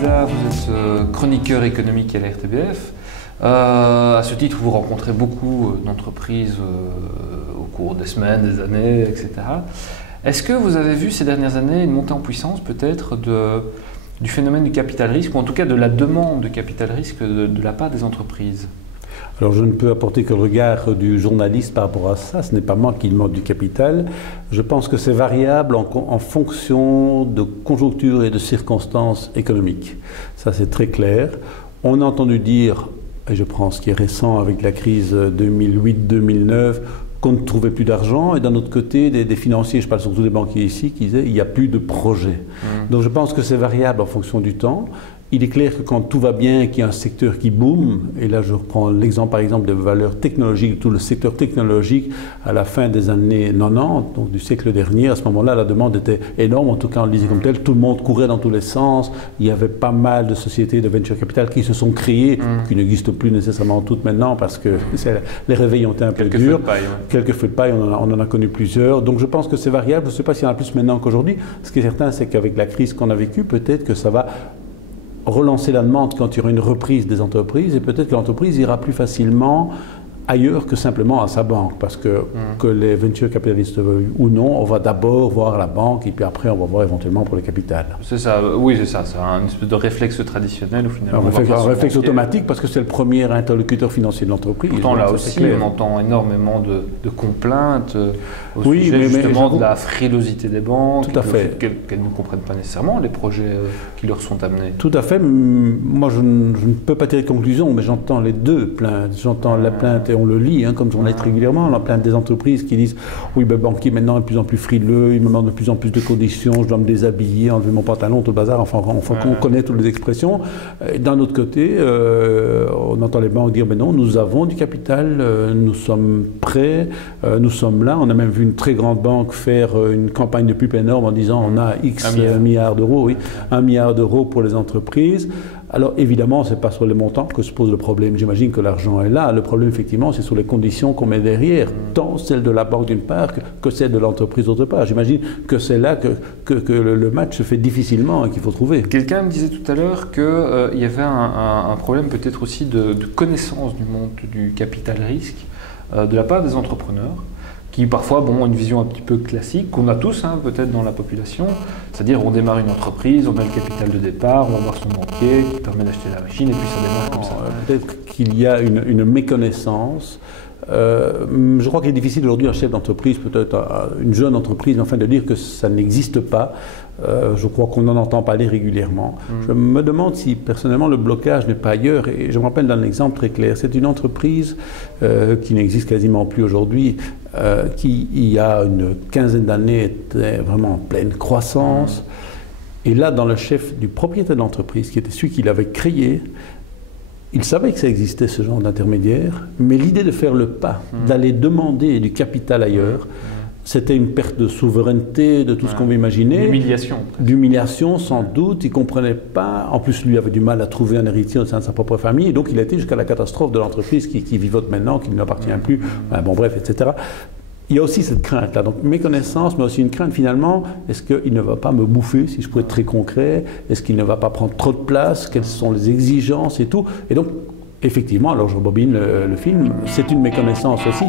Guisa, vous êtes chroniqueur économique à la RTBF. À ce titre, vous rencontrez beaucoup d'entreprises au cours des semaines, des années, etc. Est-ce que vous avez vu ces dernières années une montée en puissance peut-être du phénomène du capital risque, ou en tout cas de la demande de capital risque de la part des entreprises? Alors je ne peux apporter que le regard du journaliste par rapport à ça. Ce n'est pas moi qui demande du capital. Je pense que c'est variable en fonction de conjoncture et de circonstances économiques. Ça c'est très clair. On a entendu dire, et je prends ce qui est récent avec la crise 2008-2009, qu'on ne trouvait plus d'argent, et d'un autre côté, des financiers, je parle surtout des banquiers ici, qui disaient il n'y a plus de projet. Donc je pense que c'est variable en fonction du temps. Il est clair que quand tout va bien, qu'il y a un secteur qui boom, et là je reprends l'exemple par exemple des valeurs technologiques, tout le secteur technologique à la fin des années 90, donc du siècle dernier, à ce moment-là la demande était énorme, en tout cas on le disait comme tel, tout le monde courait dans tous les sens, il y avait pas mal de sociétés de venture capital qui se sont créées, qui n'existent plus nécessairement toutes maintenant parce que les réveils ont été un peu durs, quelques feux de paille, on en a connu plusieurs, donc je pense que c'est variable, je ne sais pas s'il y en a plus maintenant qu'aujourd'hui. Ce qui est certain, c'est qu'avec la crise qu'on a vécue, peut-être que ça va relancer la demande quand il y aura une reprise des entreprises, et peut-être que l'entreprise ira plus facilement ailleurs que simplement à sa banque, parce que les venture capitalistes veuillent ou non, on va d'abord voir la banque et puis après on va voir éventuellement pour le capital. C'est ça, oui c'est ça, c'est un espèce de réflexe traditionnel au final. Un réflexe automatique parce que c'est le premier interlocuteur financier de l'entreprise. Pourtant là aussi on entend énormément de complaintes au sujet justement de la frilosité des banques, tout à fait, qu'elles ne comprennent pas nécessairement les projets qui leur sont amenés. Tout à fait, moi je ne peux pas tirer de conclusion, mais j'entends les deux plaintes, j'entends la plainte et on le lit comme journaliste régulièrement, la plainte des entreprises qui disent oui, ben, le banquier maintenant est de plus en plus frileux, il me demande de plus en plus de conditions, je dois me déshabiller, enlever mon pantalon, tout le bazar, enfin on connaît toutes les expressions. D'un autre côté, on entend les banques dire mais non, nous avons du capital, nous sommes prêts, nous sommes là. On a même vu une très grande banque faire une campagne de pub énorme en disant on a X milliards d'euros, oui, 1 milliard d'euros pour les entreprises. Alors évidemment, ce n'est pas sur les montants que se pose le problème. J'imagine que l'argent est là. Le problème, effectivement, c'est sur les conditions qu'on met derrière, tant celle de la banque d'une part que celle de l'entreprise d'autre part. J'imagine que c'est là que le match se fait difficilement et qu'il faut trouver. Quelqu'un me disait tout à l'heure qu'il y avait un problème peut-être aussi de connaissance du monde du capital risque de la part des entrepreneurs, qui parfois ont une vision un petit peu classique, qu'on a tous peut-être dans la population, c'est-à-dire on démarre une entreprise, on a le capital de départ, on va voir son banquier qui permet d'acheter la machine et puis ça démarre comme ça. Peut-être qu'il y a une méconnaissance. Je crois qu'il est difficile aujourd'hui un chef d'entreprise, peut-être une jeune entreprise, enfin de dire que ça n'existe pas. Je crois qu'on en entend parler régulièrement. Je me demande si personnellement le blocage n'est pas ailleurs, et je me rappelle d'un exemple très clair. C'est une entreprise qui n'existe quasiment plus aujourd'hui, qui il y a une quinzaine d'années était vraiment en pleine croissance. Et là, dans le chef du propriétaire de l'entreprise, qui était celui qui l'avait créé, il savait que ça existait ce genre d'intermédiaire, mais l'idée de faire le pas, d'aller demander du capital ailleurs, c'était une perte de souveraineté, de tout ce qu'on veut imaginer. D'humiliation. D'humiliation, sans doute. Il ne comprenait pas. En plus, lui avait du mal à trouver un héritier au sein de sa propre famille. Et donc, il a été jusqu'à la catastrophe de l'entreprise qui vivote maintenant, qui ne lui appartient plus. Bon, bref, etc. Il y a aussi cette crainte-là. Donc, méconnaissance, mais aussi une crainte, finalement. Est-ce qu'il ne va pas me bouffer, si je peux être très concret? Est-ce qu'il ne va pas prendre trop de place? Quelles sont les exigences et tout? Et donc, effectivement, alors je rebobine le film, c'est une méconnaissance aussi.